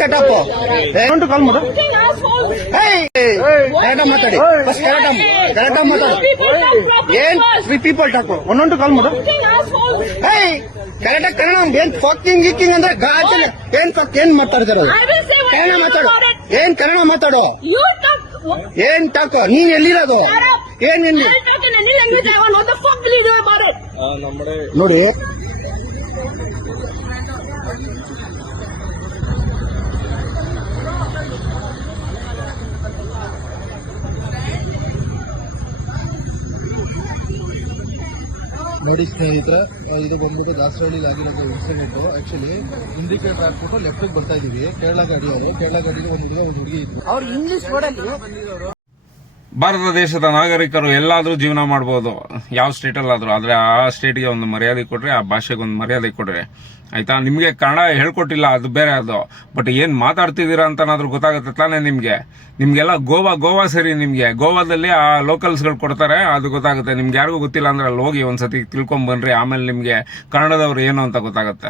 Setup to ಕಾಲ್ ಮಾಡು correct ಮಾತಾಡಿ first correct ಮಾತಾಡು ಏನ್ ಪೀಪಲ್ ಟಾಕ್ ಒಂದೊಂದು ಕಾಲ್ ಮಾಡು ಕರೆಕ್ಟ್ ಕನ್ನಡ ಏನ್ ಫಾಕಿಂಗ್ ಗಿಕ್ಕಿಂಗ್ ಅಂದ್ರೆ ಗಾಜಲ್ ಏನ್ ಏನ್ ಮಾತಾಡ್ತಾರ ಕನ್ನಡ ಮಾತಾಡು ಏನ್ ಕನ್ನಡ ಮಾತಾಡು ಏನ್ ಟಾಕ್ ನೀನ್ ಎಲ್ಲಿರೋದು ಏನ್ ನೋಡಿ ನೋಡಿ ಸ್ನೇಹಿತರೆ, ಇದು ಬಂದ್ಬಿಟ್ಟು ದಾಸರಳ್ಳಿ ಆಗಿರೋದು ಇನ್ಸಿಡೆಂಟ್. ಆಕ್ಚುಲಿ ಇಂಡಿಕೇಟರ್ ಹಾಕ್ಬಿಟ್ಟು ಲೆಫ್ಟ್ ಬರ್ತಾ ಇದೀವಿ. ಕೇರಳ ಗಾಡಿಯಲ್ಲಿ ಒಂದು ಹುಡುಗ ಒಂದು ಹುಡುಗಿ ಇದ್ರು. ಅವ್ರು ಇಂಗ್ಲಿಷ್ ಭಾರತ ದೇಶದ ನಾಗರಿಕರು ಎಲ್ಲಾದ್ರೂ ಜೀವನ ಮಾಡಬಹುದು, ಯಾವ ಸ್ಟೇಟಲ್ಲಾದ್ರೂ. ಆದ್ರೆ ಆ ಸ್ಟೇಟ್ಗೆ ಒಂದು ಮರ್ಯಾದೆ ಕೊಟ್ರೆ, ಆ ಭಾಷೆಗೆ ಒಂದು ಮರ್ಯಾದೆ ಕೊಡ್ರೆ ಆಯ್ತಾ. ನಿಮ್ಗೆ ಕನ್ನಡ ಹೇಳ್ಕೊಟ್ಟಿಲ್ಲ, ಅದು ಬೇರೆ. ಅದು ಬಟ್ ಏನ್ ಮಾತಾಡ್ತಿದ್ದೀರಾ ಅಂತನಾದ್ರೂ ಗೊತ್ತಾಗುತ್ತೆ ತಾನೇ ನಿಮ್ಗೆಲ್ಲ ಗೋವಾ ಸರಿ. ನಿಮ್ಗೆ ಗೋವಾದಲ್ಲಿ ಆ ಲೋಕಲ್ಸ್ಗಳು ಕೊಡ್ತಾರೆ, ಅದು ಗೊತ್ತಾಗುತ್ತೆ. ನಿಮ್ಗೆ ಯಾರಿಗೂ ಗೊತ್ತಿಲ್ಲ ಅಂದ್ರೆ ಅಲ್ಲಿ ಹೋಗಿ ಒಂದ್ಸತಿ ತಿಳ್ಕೊಂಡ್ ಬನ್ರಿ, ಆಮೇಲೆ ನಿಮ್ಗೆ ಕನ್ನಡದವ್ರು ಏನು ಅಂತ ಗೊತ್ತಾಗುತ್ತೆ.